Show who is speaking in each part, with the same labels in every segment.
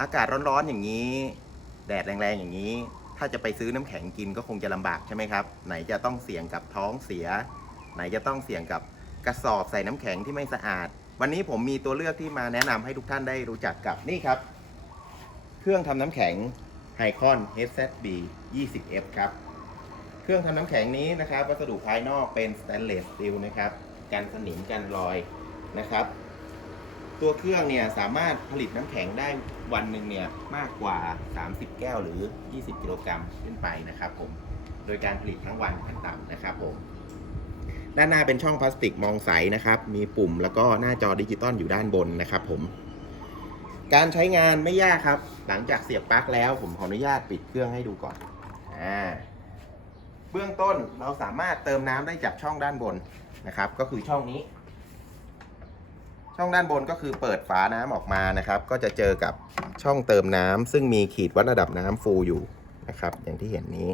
Speaker 1: อากาศร้อนๆอย่างนี้ แดดแรงๆอย่างนี้ ถ้าจะไปซื้อน้ำแข็งกินก็คงจะลำบากใช่ไหมครับ ไหนจะต้องเสี่ยงกับท้องเสีย ไหนจะต้องเสี่ยงกับกระสอบใส่น้ำแข็งที่ไม่สะอาด วันนี้ผมมีตัวเลือกที่มาแนะนำให้ทุกท่านได้รู้จักกับนี่ครับ เครื่องทำน้ำแข็ง h i c o n HZB 20F ครับ เครื่องทำน้ำแข็งนี้นะครับ วัสดุภายนอกเป็นสแตนเลสสตีลนะครับ กันสนิมกันรอยนะครับ ตัวเครื่องเนี่ยสามารถผลิตน้ำแข็งได้วันหนึ่งเนี่ยมากกว่า 30 แก้วหรือ 20 กิโลกรัมขึ้นไปนะครับผม โดยการผลิตทั้งวันขั้นต่ำนะครับผม ด้านหน้าเป็นช่องพลาสติกมองใสนะครับ มีปุ่มแล้วก็หน้าจอดิจิตอลอยู่ด้านบนนะครับผม การใช้งานไม่ยากครับ หลังจากเสียบปลั๊กแล้วผมขออนุญาตปิดเครื่องให้ดูก่อน อ่า เบื้องต้นเราสามารถเติมน้ำได้จากช่องด้านบนนะครับ ก็คือช่องนี้ ช่องด้านบนก็คือเปิดฝาน้ำออกมานะครับ ก็จะเจอกับช่องเติมน้ำซึ่งมีขีดวัดระดับน้ำฟูอยู่นะครับ อย่างที่เห็นนี้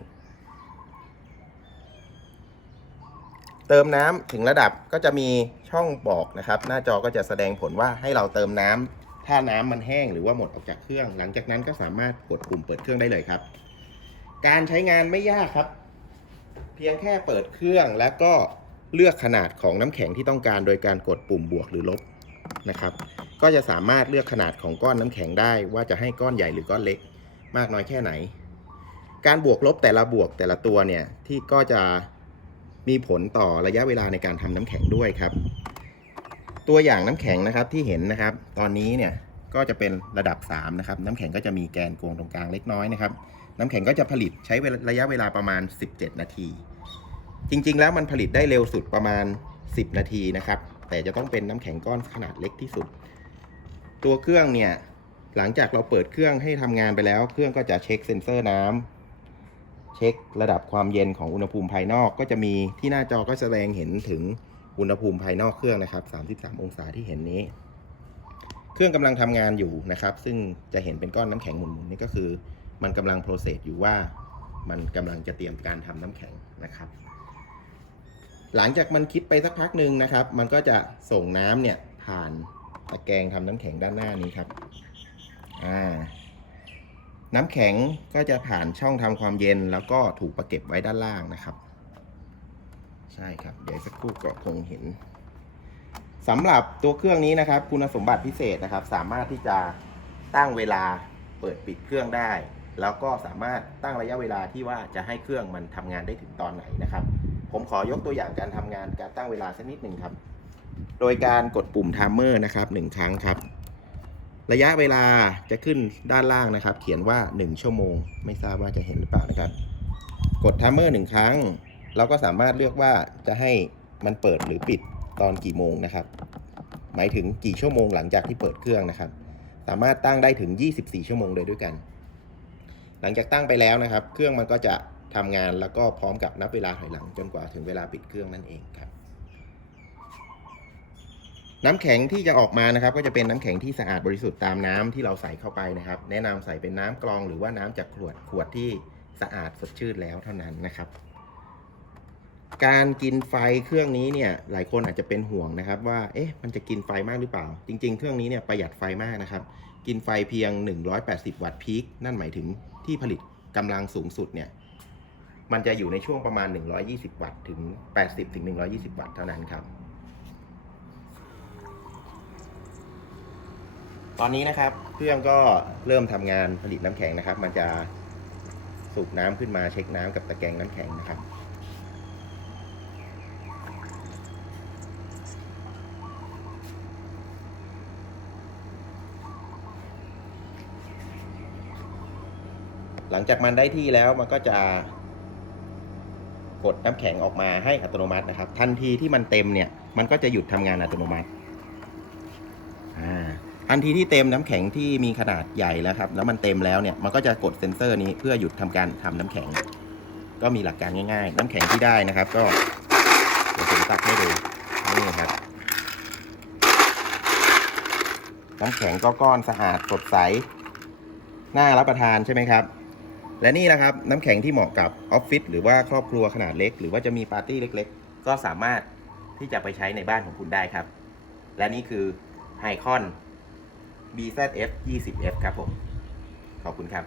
Speaker 1: เติมน้ำถึงระดับก็จะมีช่องบอกนะครับ หน้าจอก็จะแสดงผลว่าให้เราเติมน้ำถ้าน้ำมันแห้งหรือว่าหมดออกจากเครื่อง หลังจากนั้นก็สามารถกดปุ่มเปิดเครื่องได้เลยครับ การใช้งานไม่ยากครับ เพียงแค่เปิดเครื่องแล้วก็เลือกขนาดของน้ำแข็งที่ต้องการโดยการกดปุ่มบวกหรือลบ นะครับ ก็จะสามารถเลือกขนาดของก้อนน้ำแข็งได้ว่าจะให้ก้อนใหญ่หรือก้อนเล็ก มากน้อยแค่ไหน การบวกลบแต่ละบวกแต่ละตัวเนี่ยที่ก็จะมีผลต่อระยะเวลาในการทำน้ำแข็งด้วยครับ ตัวอย่างน้ำแข็งนะครับที่เห็นนะครับ ตอนนี้เนี่ยก็จะเป็นระดับ 3 นะครับ น้ำแข็งก็จะมีแกนกวงตรงกลางเล็กน้อยนะครับ น้ำแข็งก็จะผลิตใช้ระยะเวลาประมาณ 17 นาที จริง ๆ แล้วมันผลิตได้เร็วสุดประมาณ 10 นาทีนะครับ แต่จะต้องเป็นน้ำแข็งก้อนขนาดเล็กที่สุด ตัวเครื่องเนี่ยหลังจากเราเปิดเครื่องให้ทำงานไปแล้ว เครื่องก็จะเช็คเซ็นเซอร์น้ำเช็คระดับความเย็นของอุณหภูมิภายนอกก็จะมีที่หน้าจอก็แสดงเห็นถึงอุณหภูมิภายนอกเครื่องนะครับ 33 องศาที่เห็นนี้ เครื่องกำลังทำงานอยู่นะครับ ซึ่งจะเห็นเป็นก้อนน้ำแข็งหมุนๆนี่ก็คือ มันกำลังโปรเซสอยู่ว่ามันกำลังจะเตรียมการทำน้ำแข็งนะครับ หลังจากมันคิดไปสักพักหนึ่งนะครับ มันก็จะส่งน้ำเนี่ยผ่านตะแกรงทำน้ำแข็งด้านหน้านี้ครับอ่าน้ำแข็งก็จะผ่านช่องทำความเย็นแล้วก็ถูกประเก็บไว้ด้านล่างนะครับ ใช่ครับ เดี๋ยวสักครู่ก็คงเห็นสำหรับตัวเครื่องนี้นะครับ คุณสมบัติพิเศษนะครับ สามารถที่จะตั้งเวลาเปิดปิดเครื่องได้ แล้วก็สามารถตั้งระยะเวลาที่ว่าจะให้เครื่องมันทำงานได้ถึงตอนไหนนะครับ ผมขอยกตัวอย่างการทำงานการตั้งเวลาสักนิดหนึ่งครับ โดยการกดปุ่มไทม์เมอร์นะครับหนึ่งครั้งครับ ระยะเวลาจะขึ้นด้านล่างนะครับ เขียนว่า 1 ชั่วโมง ไม่ทราบว่าจะเห็นหรือเปล่านะครับ กดไทม์เมอร์หนึ่งครั้ง เราก็สามารถเลือกว่าจะให้มันเปิดหรือปิดตอนกี่โมงนะครับ หมายถึงกี่ชั่วโมงหลังจากที่เปิดเครื่องนะครับ สามารถตั้งได้ถึง 24 ชั่วโมงเลยด้วยกัน หลังจากตั้งไปแล้วนะครับ เครื่องมันก็จะ ทำงานแล้วก็พร้อมกับนับเวลาถอยหลังจนกว่าถึงเวลาปิดเครื่องนั่นเองครับน้ำแข็งที่จะออกมานะครับ ก็จะเป็นน้ำแข็งที่สะอาดบริสุทธิ์ตามน้ำที่เราใส่เข้าไปนะครับ แนะนำใส่เป็นน้ำกรองหรือว่าน้ำจากขวดขวดที่สะอาดสดชื่นแล้วเท่านั้นนะครับ การกินไฟเครื่องนี้เนี่ยหลายคนอาจจะเป็นห่วงนะครับ ว่าเอ๊ะมันจะกินไฟมากหรือเปล่า จริง ๆ เครื่องนี้เนี่ยประหยัดไฟมากนะครับ กินไฟเพียง 180 วัตต์พีคนั่นหมายถึงที่ผลิตกำลังสูงสุดเนี่ย มันจะอยู่ในช่วงประมาณ 120 วัตต์ถึง 80ถึง120 วัตต์เท่านั้นครับ ตอนนี้นะครับเครื่องก็เริ่มทำงานผลิตน้ำแข็งนะครับ มันจะสูบน้ำขึ้นมาเช็คน้ำกับตะแกรงน้ำแข็งนะครับหลังจากมันได้ที่แล้วมันก็จะ กดน้ำแข็งออกมาให้อัตโนมัตินะครับ ทันทีที่มันเต็มเนี่ยมันก็จะหยุดทำงานอัตโนมัติอ่าทันทีที่เต็มน้ำแข็งที่มีขนาดใหญ่แล้วครับ แล้วมันเต็มแล้วเนี่ยมันก็จะกดเซ็นเซอร์นี้เพื่อหยุดทำการทำน้ำแข็ง ก็มีหลักการง่าย ๆ น้ำแข็งที่ได้นะครับ ก็เดี๋ยวผมตักให้ดูนี่ครับน้ำแข็งก็ก้อนสะอาดสดใสน่ารับประทานใช่ไหมครับ และนี่นะครับน้ำแข็งที่เหมาะกับออฟฟิศหรือว่าครอบครัวขนาดเล็ก หรือว่าจะมีปาร์ตี้เล็ก ๆ ก็สามารถที่จะไปใช้ในบ้านของคุณได้ครับ และนี่คือไฮคอน BZF 20F ครับผม ขอบคุณครับ